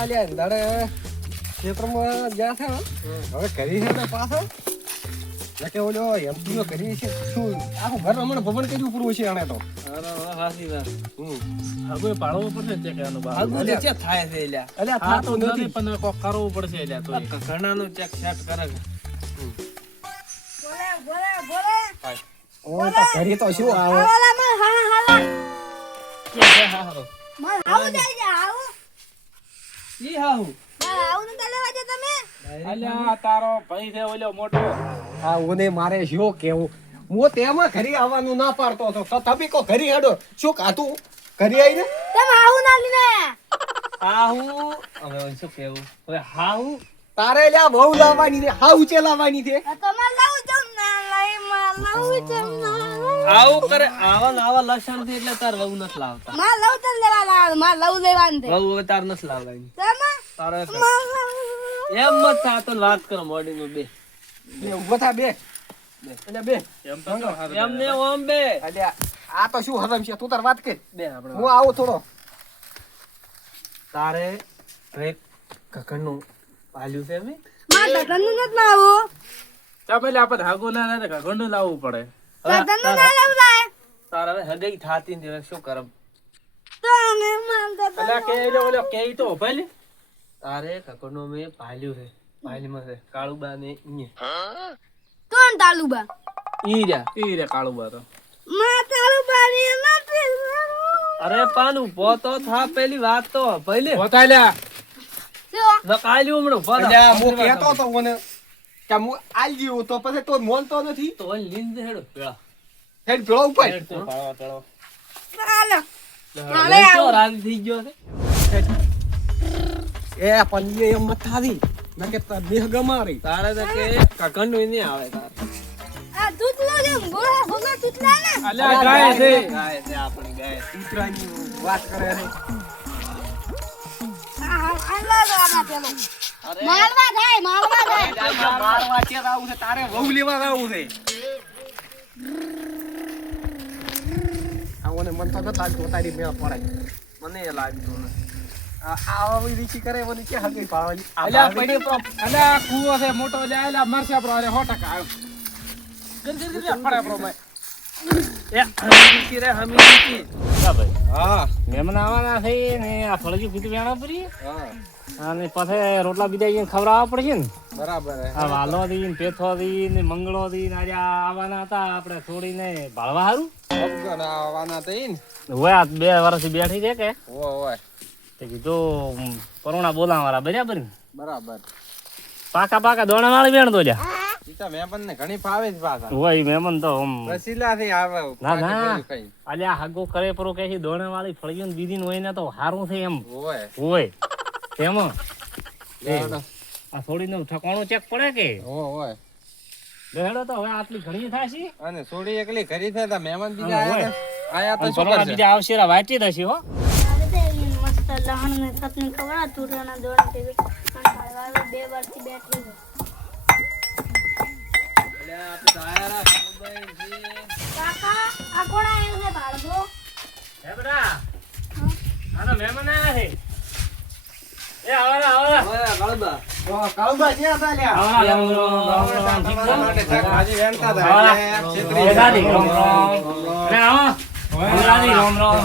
આ લે અંધારે ક્ષેત્રમાં ગયા છે હવે કરી છે ને પાછો કે ઓલો એમ પૂરો કરી છે શું આખું ઘર હમણાં ભવન કર્યું પૂરું છે આને તો હાસી વાત હવે પાડવો પડશે ચેક આનો બાર આગુ અલે ચેક થાય છે એલા અલ્યા આ થાતો તો નથી નથી પણ કોક કરવું પડશે એલા તો ઘણાનો ચેક સેટ કરે ઓય તો કરી તો શું આવે કે છે હારો ઈ હાઉ અલ્યા તારો ભાઈ છે ઓલો મોટો આ ઓને મારે શું કેવું હું તેમાં ઘરે આવવાનું ના પાડતો હતો તો તમે કો ઘરે હેડો શું કાતું ઘરે આવીને હાઉ હવે શું કેવું હવે હાઉ તારે લ્યા બહુ લાવવાની છે હાઉ ચે લાવવાની છે આવું કરે આવા આવા લક્ષણ થી એટલે તાર વહુ નથી લાવતા વહુ હવે તાર નથી લાવવાની તારે એમ મત થા તો વાત કરો મોડી નું બે બે ઉભો થા બે એટલે બે એમ ને ઓમ બે અલ્યા આ તો શું હરમ છે તું તાર વાત કર બે આપણે હું આવું થોડો તારે એક કકડનું પાલ્યું છે મે ચા પેલે આપણે હાગો ના રહે કકડનું લાવવું પડે તારે હવે હગઈ થાતી ને શું કરમ અલ્યા કે ઓલો કે તો ભલે તારે કકડનું મે પાલ્યું છે પાલીમાં છે કાળુબા ને ઈ રે કાળુબા તો અરે પાનું પોતો થા પેલી વાત તો પહેલે પોતાલ્યા નકાલ્યું હમણું પોતા અલ્યા હું કહેતો તો મને કે હું આલ જીવ તો પછી તો મોનતો નથી તો લીંદ હેડો પેલા હેડ પેલો ઉપર હેડ તો પાવા પેલો તો રાજી થઈ ગયો છે એ પલ્લે એમ મત થાવી નકે તાર દેહ ગમારી તારે તો કે કકડનું નહીં આવે તારે અલ્યા ગાય છે આપણી ગાય કૂતરાની વાત કરે છે મારવા ચેર આવું છે તારે વહુ લેવા આવું છે આવને મન તો ન લાગતો તારી મેળ પડાય મને એ લાગતું નથી આવા રીચી કરે મને કે હગઈ પાવાની અલ્યા પડી અલ્યા કૂવો છે મોટો અલ્યા અલ્યા મરસા પ્રો અરે 100% આવ્યો ગર ફળે પ્રો મે એ હમીકી રે હમીકી હા ભાઈ હા મહેમાન આવવાના છે ને આ ફળજી કીધું વેણા પરી હા અને પછી રોટલા બીજા જઈને ખવડાવવા પડશે ને બરાબર હે આ વાલો દી ને પેથો દી ને મંગળો દી ને આજે આવવાના હતા આપણે છોડીને ભાળવા હારું અફગન આવવાના તઈ ને હોય 2 વર્ષથી બેઠી છે કે ઓય તે કીધું પરોણા બોલાવાળા બરાબર ને બરાબર પાકા દોણા વાળી બેણ તો લ્યા ઈતા મહેમાન ને ઘણી ફાવે જ પાછા હોય મહેમાન તો રસીલા થી આવે ના અલ્યા હાગો કરે પરો કે છે દોણા વાળી ફળીઓ ને દીદી હોય ને તો હારું છે એમ હોય તેમાં આ થોડીને ઠકાણું ચેક પડે કે ઓય બેડો તો હવે આટલી ઘણી થાશે અને સોડી એકલી ઘરી થાય તા મહેમાન બીજા આયા તો શું પરોણા કરશે બીજા આવશે વાટી થશે હો લહણ ને ચટણી ખવડા તુરાના દોણ કે 2 વર્ષથી બેઠી છે કાકા આ કોણ આવ્યું છે બાળકો હે બેટા આનો મહેમાન આયા છે એ આવરા કાળુબા ક્યાં હતા લ્યા આવરા ભાજી વેણતા હતા આવરા. એટલે છેતરી દાદી રોમ રોમ અરે આવો દાદી રોમ રોમ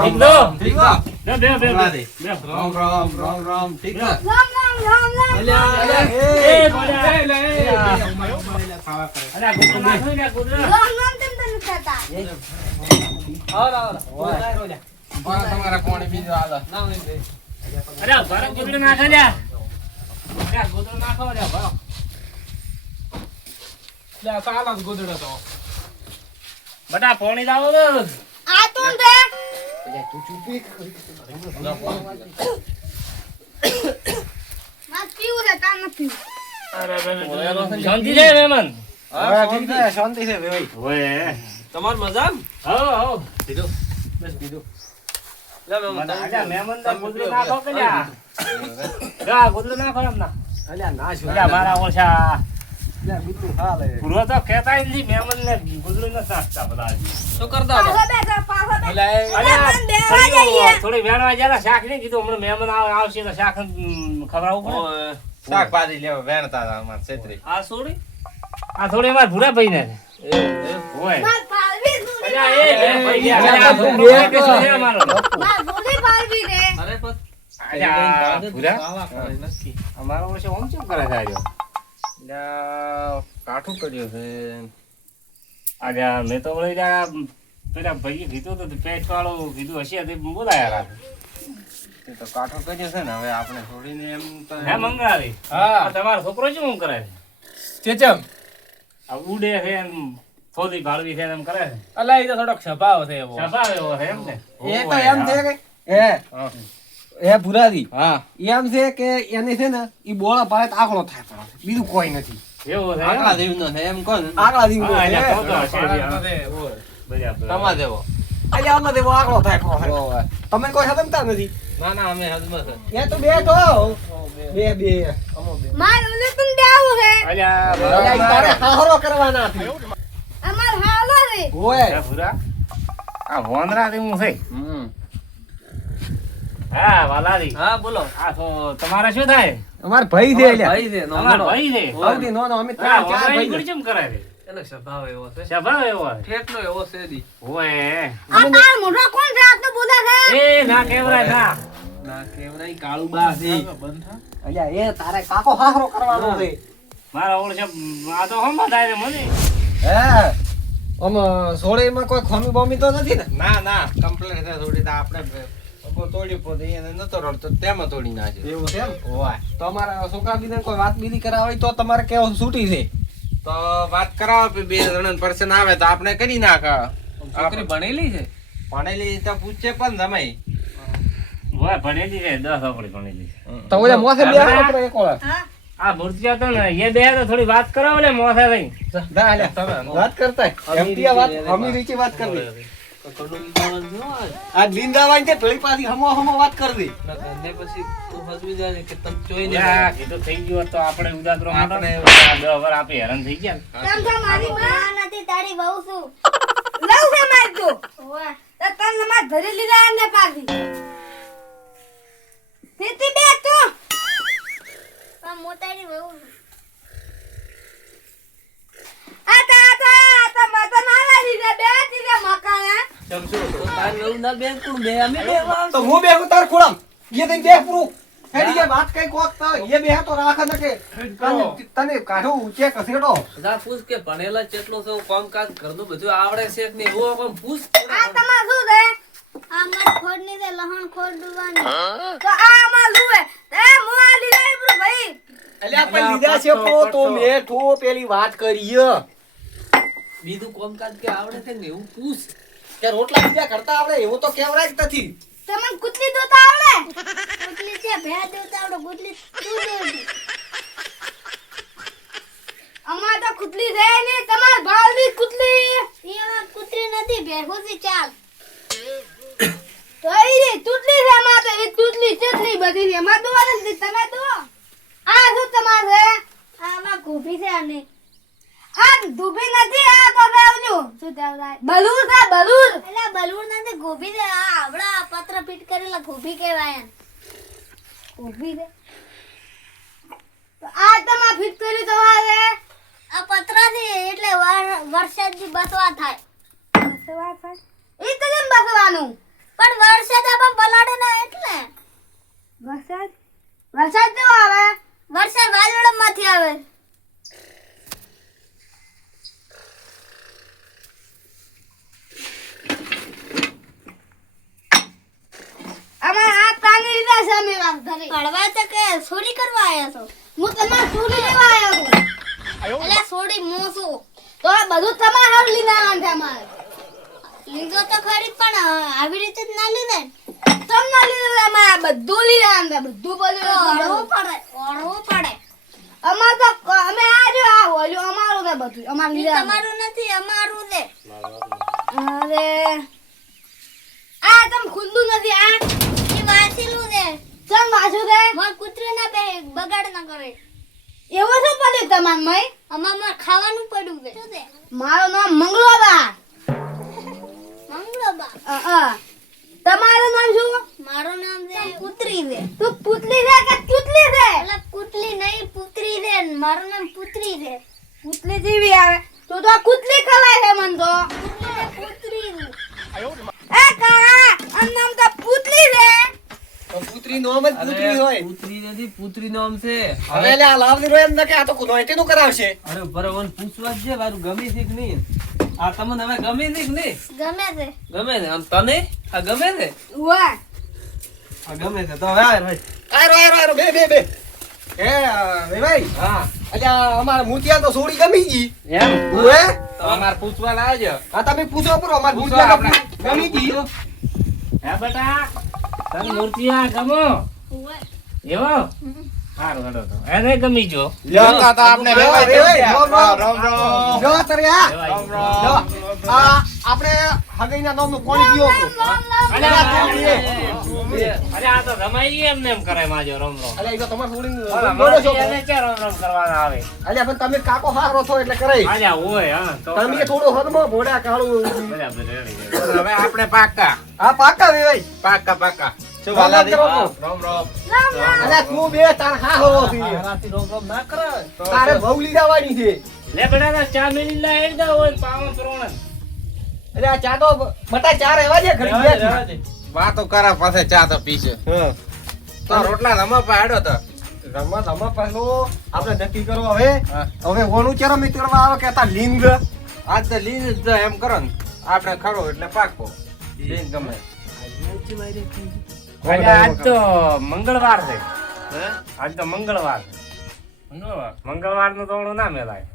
ઠીક દો ઠીક છે? બે રામ રામ ઠીક છે? રામ રામ અલ્યા એ, એ બોલ્યા અલ્યા ગુડ નાખો ને ગુડ રામ રામ તેમ તને કહેતા આવરા બા તમારે પાણી બીજો આલે અરે ભરો ગુડ નાખો લ્યા અલ્યા ગુડ નાખો લ્યા ભરો લ્યા સાલા ગુદડો તો બટા પાણી લાવો ને આ તું દે તું ચૂપી ના પીવું રે તા નથી શાંતિ છે મહેમાન હા ઠીક છે શાંતિ છે ભાઈ ઓય તમાર મજા હો પીધું બસ પીધું લે મહેમાન તો ગુદડું નાખો કે લ્યા જા ગુદડું નાખો એમ ના અલ્યા ના શું અલ્યા મારા ઓછા લે બીજું હાલે પૂરો તો કહેતા જ નહીં મહેમાનને ગુજરી ન નાખતા બધા હજી. શું કરતા હતા? અલ્યા, થોડી વેણવા જરા શાક નહીં કીધું હમણાં મહેમાન આવશે તો શાક ખવડાવવું પડે. ઓય. શાકભાજી લેવા વેણતા હતા અમારે છેતરી. આ સોડી? આ થોડી વાર ભૂરા ભાઈ ને હોય માર પાલવી દૂધ. અલ્યા, એ બે ભાઈ અલ્યા, અલ્યા, તું ભૂરો બે કે શું છે અમારો? માર દૂધી પાલવી દે. અરે પણ અલ્યા, ભૂરા સાલા કરે નક્કી. અમારો વર્ષે ઓમ ચેમ કરે છે આર્યો? લ્યા, કાઠું કર્યું છે. અલ્યા, મેં તો વળી જા પેલા ભાઈએ કીધું તો પેટ વાળું કીધું હશે તે બોલાયા રાખે. એ તો કાઠું કર્યું છે ને હવે આપણે છોડીને એમ તો હે મંગાવી હા આ તમારો છોકરો શું કરે છે? ચેચમ આ ઉડે છે એમ થોડી ભાળવી છે એમ કરે છે. અલા, ઈ તો થોડોક સ્વભાવ છે એવો. સ્વભાવ એવો છે એમ ને. એ તો એમ છે કે એ ભુરાજી હા એમ છે કે એને છે ને ઈ બોળા પાડે તો આકડો થાય પડે. બીજું કોઈ નથી એવું છે એમ? આટલા દિવસનો છે એમ કોણ આકડા દીવ હા, એટલે તો તો હશે જ, પાડા હા. તો છે, ઓય. બરાબર. તમા દેવો એટલે આમાં દેવો આકડો થાય પડે. ઓય. તમે કોઈ સમજતા નથી ના ના અમે હજમાં છે એ તો બેઠો બે બે માર ઓલે પણ દેવું છે. અલ્યા, અલ્યા, ઈ તારે હાહરો કરવાના હતી અમાર હાલો રે. ઓય ભૂરા આ વોંદરા જેવું છે. હમ હા વાલાજી હા, બોલો. આ તો તમારે શું થાય? અમાર ભાઈ છે એટલે ભાઈ છે, તમારો નાનો. ભાઈ છે. આવતી નો નો અમે આ ત્રણ ચાર વોંદરા ભાઈ ઈ છે. ગુડી ચેમ કરે છે? એનો સ્વભાવ એવો છે. સ્વભાવ એવો છે. ઠેઠનો એવો છે દી. ઓય. આ તાર મોઢો કોણ છે? આટલું બોલે છે. એ ના કેવરાય ના. ના, કેવડાઈ કાળું બા છે. અલ્યા એ તારે કાકો હાહરો કરવાનો છે મારા ઓળ છે આ તો હમ થાય છે મને. હે આમ સોળીમાં કોઈ ખોમી બોમી તો નથી ને ના ના કમ્પ્લેટ છે થોડી તો આપણે તોડી પોતી એને નતો રડતો તેમાં તોડી નાખ્યો એવું છે એમ ઓય તો અમારા છોકરા બીને કોઈ વાત બીજી કરાવી તો તમારે કેવો છૂટી છે તો વાત કરાવો કે બે જણ પર્સન આવે તો આપણે કરી નાખ છોકરી ભણેલી છે? ભણેલી તો પૂછે પણ તમે ઓય ભણેલી છે 10 આપણી ભણેલી છે. તો ઓલા મોસે બે આપણે એક ઓળા હા. આ ભૂરચિયા તો ને એ બે તો થોડી વાત કરો લે મોસે થઈ. ના અલ્યા તમે વાત કરતા એમટી વાત હમી રીચી વાત કરવી કડું વિચારવાનું ન આવે. આ લીંદાવાઈ છે પેલી પાછી હમો હમો વાત કરવી ના, ઘરને પછી તું હસવી જાય કે તને જોઈને યા, કીધું થઈ ગયું હોત તો આપણે ઉદાસરો આપણે 10 વાર આપે હેરાન થઈ ગયા ને. તમ તો મારી માં નથી તારી વહુ છું. લવ છે માર તું. ઓય. તો તને માર ધરી લીધા ને પાછી. તીતી બે તું. પણ મોટાની વહુ છું. આ મતન આવા લીધા બે તીરે મકાને. જમશો તો તાર નવું ના બેન કોણ બે અમે બે વાવ. તો હું બેહું તાર ખોળામ એ તઈ બે પૂરું હેડી જે વાત કઈ કોક તો એ બે તો રાખ ન કે તને કાઢું ચેક હસેડો જા પૂછ કે ભણેલા કેટલો છે, કામકાજ ઘરનું બધું આવડે છે કે નહીં, એવો કોમ પૂછ. આ તમાર શું છે? આ માર ખોડની છે લહણ ખોડ ડુવાની. તો આ અમાર શું છે? એ હું આ લીધા બ્રો ભાઈ. અલ્યા પણ લીધા છે પો તો મે ઠો પેલી વાત કરી બીજું કામકાજ કે આવડે છે ને એવું પૂછ. કે રોટલા બીજા કરતા આવડે એવું તો કેવરાય જ નથી તમને કુતલી દોતા આવડે? કુતલી છે ભે દોતા આવડે કુતલી તું દોતી. અમાર તો કુતલી છે ને તમાર ભાવની કુતલી. એમાં કુતરી નથી ભેગું ચાલ. તો એ રે તૂટલી છે અમાર તો એ તૂટલી ચટલી બધી છે અમાર દોવા નથી તમે દો. આ શું તમાર છે? આમાં ગોભી છે અને આ ધૂબી નથી આ તો દેવજો શું દેવરાય બલૂર છે બલૂર. એટલે બલૂર નથી ગોભી છે. આ આવડા પત્ર ફીટ કરેલા ગોભી કહેવાય. ગોભી છે તો આ તમા ફીટ કરી તમારે આ પતરા છે એટલે વરસાદથી બસવા થાય. બસવા થાય ઈ તો કેમ બસવાનું? પણ વરસાદ આપણ પલાડે ના એટલે વરસાદ કેવો આવે? વરસાદ વાદળમાંથી આવે. અમાર આ પાણી લીધા છે અમે વાત ઘરે. કડવા તો કે ચોરી કરવા આયા છો? હું તમાર ચોરી લેવા આયો છું. એટલે ચોરી મોસો તો આ બધું તમાર હાર લીધા છે અમારે. લીધો તો ખરી પણ આવી રીતે જ ના લીધા ને. તમને લીધા અમાર બધું લીધા છે બધું બધું ઓળવું પડે. અમાર તો અમે આ જો આ ઓલ્યો અમારું છે બધું અમાર લીધા. તમારું નથી અમારું છે. અરે આ તમ ખુંદુ નથી આ એ વાંચેલું છે. ચમ વાંચું છે? માર કૂતરી ના બે બગાડ ના કરે. એવો શું પડ્યું તમાર મય અમાર ખાવાનું પડ્યું છે મારું નામ મંગળોબા તમારું નામ શું મારું નામ છે પુત્રી છે તું પુતલી છે કે ચૂતલી છે એટલે પુતલી નહીં પુત્રી છે મારું નામ પુત્રી છે પુતલી જેવી આવે તો કુતલી ખવાય છે મન તો પુત્રી એ કાકા આ નામ તો પુતલી છે તો પુત્રી નામ જ પુત્રી હોય. પુત્રી નથી, પુત્રી નામ છે. હવે લે આ લાવની રોય એમ ન કે આ તો નોયતીનું કરાવશે. અરે બરાબર પૂછવા જ છે મારું ગમે છે કે નહીં. આ તમને હવે ગમે છે કે નહીં? ગમે છે ગમે છે. આમ તને આ ગમે છે? વાહ આ ગમે છે તો હવે આ ભાઈ. આરો બે એ ભાઈ હા અલ્યા અમારા મૂર્તિયા તો સોડી ગમી ગઈ એમ ઓએ તો અમારે પૂછવા લાવજો. આ તમે પૂછો પૂરો અમારા પૂછો મૂર્તિયા આપણે. તો ગમી ગઈ હે બેટા તને મૂર્તિયા ગમો વાહ એવો સારું હેડો તો એને ગમી જો લ્યો તો આપણે વેવાઈ, વેવાઈ વેવાઈ, રામ રામ. જો તરિયા વેવાઈ. જો આ આપણે હગઈના નામનું કોણી પીવો અરે આ તો રમાઈ એમને એમ કરે માજો રમ રમ અલ્યા ઈ તો તમારે સોડીને ઓલા બોલો છો. એને ક્યાં રમ રમ કરવાના આવે અલ્યા પણ તમે કાકો હારો છો એટલે કરાય આજા હોય હા તો તમે થોડું હદમાં ભોડા કાળું બરાબર રેડી હવે આપણે પાક્કા આ પાકા વેવાઈ પાક્કા શું રામ રામ વાલા કરો છો. રામ રામ. અલ્યા તું બે તાર હા હરો છે રાતી રોમ રોમ ના કરે. તારે ભવ લીધાવાની છે લે બેટા ના ચા મેલી લા હેડ દા હોય પાવન પ્રોણ એટલે આ ચા તો બટા ચાર એવા છે ઘડી રહેવા દે, ગયા રહેવા દે. વાતો કરે પાસે ચા તો પીશે. હા તો રોટલા રમવા પાડ્યો તો. રમત પહેલો આપણે નક્કી કરો હવે હા. હવે ઓનું ચેરો મિત્રમાં આવે કે તા લિંગ આજ તો લીન જ એમ કરો ને આપણે ખરો એટલે પાકો. લીન ગમે. આજ તો મંગળવાર છે હે? આજ તો મંગળવાર છે મંગળવાર નું તોણું ના મેલાય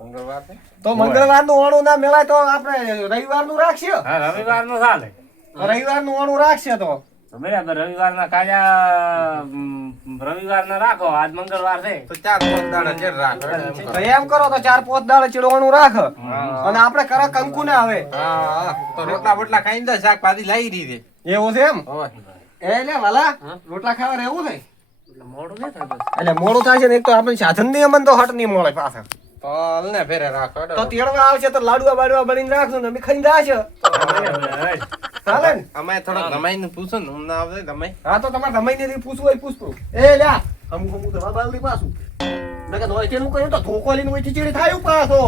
મંગળવાર છે? તો મંગળવાર નું ઓણું ના મેળાય તો આપણે રવિવાર નું રાખશે હા રવિવાર નું ચાલે રવિવાર નું ઓણું રાખશે તો તો બરાબર રવિવાર ના કાજા રવિવાર ના રાખો આજ મંગળવાર છે તો 4-5 દાડા ચેર રાખ. તો એમ કરો તો 4-5 દાડે ચીડવાનું રાખ અને આપણે કરા કંકુ ના આવે હા તો રોટલા બોટલા ખાઈને તો શાકભાજી લાવી દીધી. એવું છે એમ હોય. એ લે વાલા રોટલા ખાવા રહેવું છે એટલે મોડું નહીં થાય બસ. એટલે મોડું થાય છે ને એક તો આપણે સાધન ની અમન તો હટ નહીં મળે પાછળ તો હાલને ફેરે રાખો. તો તેડવા આવશે તો લાડવા બાડવા બનીને રાખશું ને અમે ખાઈને જાશે ચાલે ને અમે થોડોક ગમાઈને પૂછો ને હું ના આવે ગમાઈ. હા તો તમારે રમાઈને થી પૂછવું હોય પૂછતું એ લ્યા અમુક દવા બાલદી પાછું નકર તો તેનું કહ્યું તો ધોકો લઈને ઓય ચીડી થાય પાછો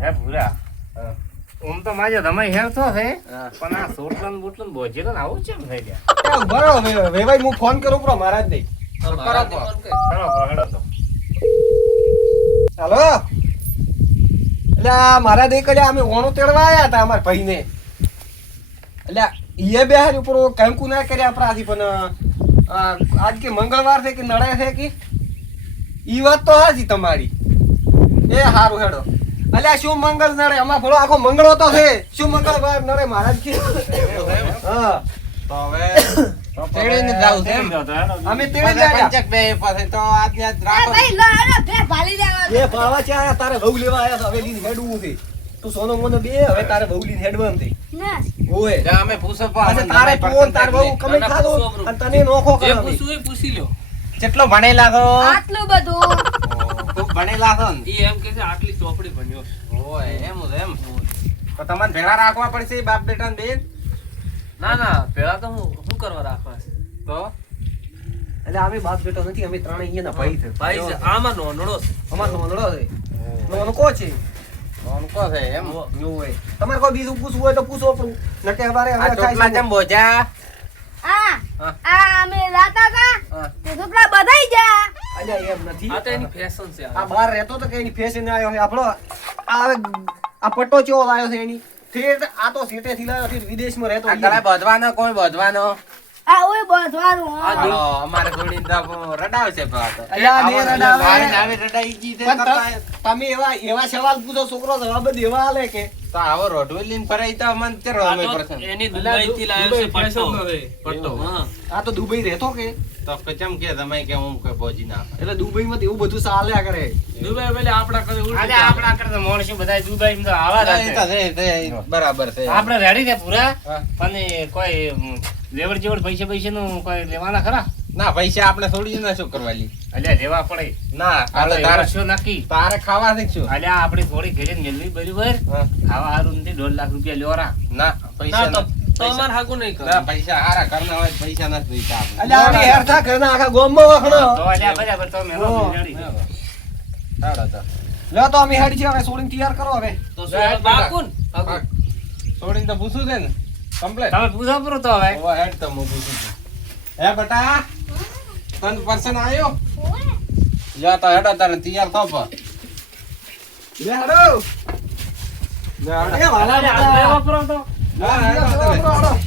હે ભૂરા ઓમ તો માજો ધમાઈ હેરતો છે હા. પણ આ સોટલન બોટલન બોજેલો ને આવું કેમ થઈ ગયા બરો વેવાઈ હું ફોન કરું પ્રો મહારાજ દઈ આ મહારાજને ફોન કર. ચલો હેડો તો હાલો એટલે આ મારા દઈ કર્યા અમે ઓણું તેડવા આયા હતા અમારા ભાઈને એટલે ઈએ બે હાર ઉપર કંકુ ના કર્યા આપણાથી પણ આજ કે મંગળવાર છે કે નડે છે કે ઈ વાત તો હાજી તમારી એ હારું હેડો અલ્યા શું મંગળ નડે અમાર ભલો આખો મંગળો તો છે શું મંગળવાર નડે મહારાજ કે હા તો હવે તેડીને જાવું છે એમ. અમે તેડી જ આવ્યા. પંચક બે પાસે તો આજને આજ એ રાખો. ભાઈ લાડો બે ભાલી લેવા બે ભાળવા છે આયા તારે વહુ લેવા આયા તો હવે લીન હેડવું છે તું સોનો મોનો બે હવે તારે વહુ લીન હેડવાનું છે ને ઓય જા અમે પૂછો પણ આજે તારે તું તાર વહુ કમે ના, ખાધો પૂછો આપણું. અને તને નોખો જે કરો પૂછવું હોય પૂછી લ્યો. કેટલો ભણેલા છો? આટલું બધું ખૂબ ભણેલા છો ને? ઈ એમ કે છે આટલી ચોપડી ભણ્યો છે. ઓય એમ જ એમ. તો તમને ભેળા રાખવા પડશે બાપ બેટા ને બેન. ના ના પેલા તો હું શું કરવા રાખવા છે તો એટલે અમે બાપ બેટો નથી અમે ત્રણે અહીંયા ના ભાઈ છે ભાઈ છે આમાં નોંધણો છે. અમાર નોંધળો છે નોંધ કો છે કોણ કો છે એમ? એવું હોય તમારે કોઈ બીજું પૂછવું હોય તો પૂછો પણ નકે અમારે આ હવે ચોટલા થાય છે કેમ બોજા? આ હા. આ અમે રાતા હતા હા. તે સુપલા બધાઈ ગયા અલ્યા એમ નથી આ તો એની ફેશન છે આ બહાર રહેતો તો કે એની ફેશન આવ્યો છે આપણો આ હવે આ પટ્ટો ચેવો લાવ્યો છે એની ઠેઠ આ તો સીટે થી લાવ્યો ઠેઠ વિદેશમાં રહેતો આ ગળા બધવાનો કોઈ બધવાનો? આ ઓય બધવાનું આ હાલો, અમારે થોડી રડાવશે ભાત. અલ્યા, બે રડાવે. આવીને આવી રડાઈ ગઈ તે પણ કરતા. તમે એવા સવાલ પૂછો છોકરો જવાબ જ એવા આલે કે તો આવો રોઢવી લઈને ફરાઈ તો અમને ચેરો આ અમે તો પડશે. એની દુબઈથી લાવ્યો છે દુબઈ પટ્ટો. ફેશનનો છે, પટ્ટો. હા. આ તો દુબઈ રહેતો કે તો કેમ કે તમે કે હું કોઈ પહોંચી ના આવે. એટલે દુબઈ માં એવું બધું ચાલ્યા કરે દુબઈ પેલા આપણા કરે ઉલટું આજે ચાલે. આપણા કરતા માણસો બધા દુબઈ માં તો આવા જ એ તો હશે. છે, બરાબર છે. આપણે રેડી છે પૂરા હા. અને કોઈ લેવડ જેવડ પૈસા નું કોઈ લેવાના ખરા ના પૈસા આપણે થોડી ના શું કરવા લી અલ્યા લેવા પડે ના આ તો આપણે એવો તારે શું નક્કી તારે ખાવા છે શું અલ્યા આપણી થોડી ઘરે મેળવી બરાબર હા. ખાવા હારું નથી 1.5 લાખ રૂપિયા લેવરા ના પૈસા ના, ના તો અમારે હાગું નહીં ના કરવું. પૈસા હારા કરના હોય તો પૈસા નથી જોઈતા આપણે. અલ્યા અમે હેરથા ઘરના આખા ગામમાં વખણો તો અલ્યા બરાબર તો મેળો હો. મેળવી. હાડા તો. લ્યો તો અમે હેડી છે હવે સોડીને તૈયાર કરો હવે તો શું હવે પાકું ને? હાગું. છોડીને તો પૂછું છે ને કમ્પ્લેટ તમે પૂછો પૂરો તો હવે ઓવા હેડ તો હું પૂછું છું હે બટા તન પર્સન આયો જા તો હેડો તારે તૈયાર થો પર લે હેડો એ વાલા અલ્યા, હાથ લેવા પૂરો તો હા હેડો તારે.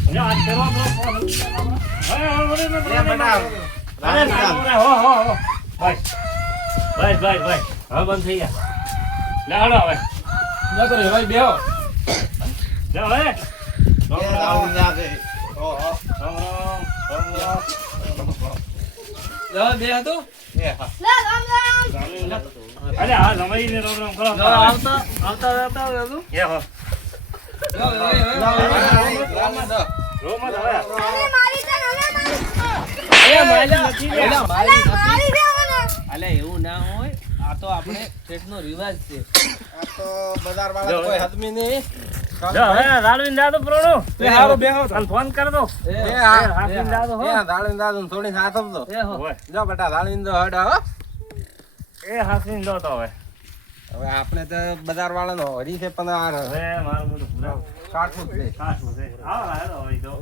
અલ્યા, હાથ લેવા પૂરો. હવે, હવે, હવે, લે બટા અરે, ના, હો, હો, હો. બસ. બસ, બસ, બસ. હવે બંધ થઈ ગયા. લે, હાલો હવે. ના તો રે ભાઈ બેહો લે, હવે. એ દારૂ ના દે ઓહો રામ, રામ, રામ, રામ. જા, બે હતું? એ હા લે રામ રામ અરે હા જમાઈને રામ રામ કરો. જા, આવતા હતું? એ હો. જા, રો મત હવે. અરે મારી છે ને અરે મારી એ માયલા નથી લે. અરે મારી છે મને અલ્યા, એવું ના હોય. આ તો આપણે શેઠનો રિવાજ છે. આ તો બજાર વાળા કોઈ હદમી નહીં જો હવે રાળવીને દાદો પ્રોણો. એ હારો બેહો તો. અને ફોન કર દો. એ એ હા હાથીને દાદો હો. એ દાળીને દાદુ થોડી હાથ આપજો એ હો. હોય. જો બેટા દાળીને તો હડ હો એ હાથીને દો તો હવે. હવે આપણે તો બજાર વાળાનો હરી છે પણ આ હવે મારું બધું ભૂલાવું. કાઠું જ છે ખાસું છે. આવો હેડો હવે તો.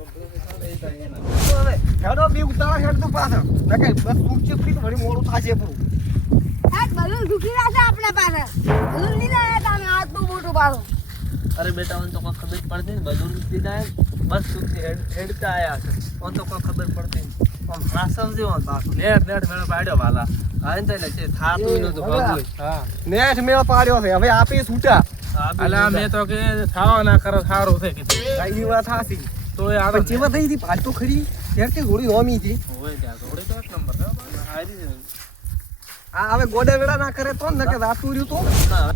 હેડો બી ઉતારા હેડ તો પાછળ નકે બસ પૂછ્યું ફરી તો વળી મોડું થાશે પૂરું આ બલૂન ઝૂકી રાખે આપણે પાસે બલૂન નહીં લાયા તમે આટલું મોટું પાડો અરે બેટા, મને તો કોઈ ખબર પડતી નહીં. બધું દીધા એમ. બસ સુખથી હેડતા આયા છે. મને તો કોઈ ખબર પડતી નહીં. આમ હાસવ જેવો બાપ. નેટ મેળો પાડ્યો વાલા. હા ને એટલે છે થાતું નતું ભાગવું. હા નેટ મેળ પાડ્યો છે હવે આપી છૂટા અલા મેં તો કે ખાવા ના કરો સારું છે કીધું એ વાત હાસી તો એ પણ જેવા થઈ હતી પાલ તો ખરી ત્યારે તે ઘોડી નોમી હતી હોય ત્યાં થોડી તો એક નંબર છે. હારી છે. આ હવે ગોડા વેડા ના કરે તો ને કે રાતું રહ્યું તો ના,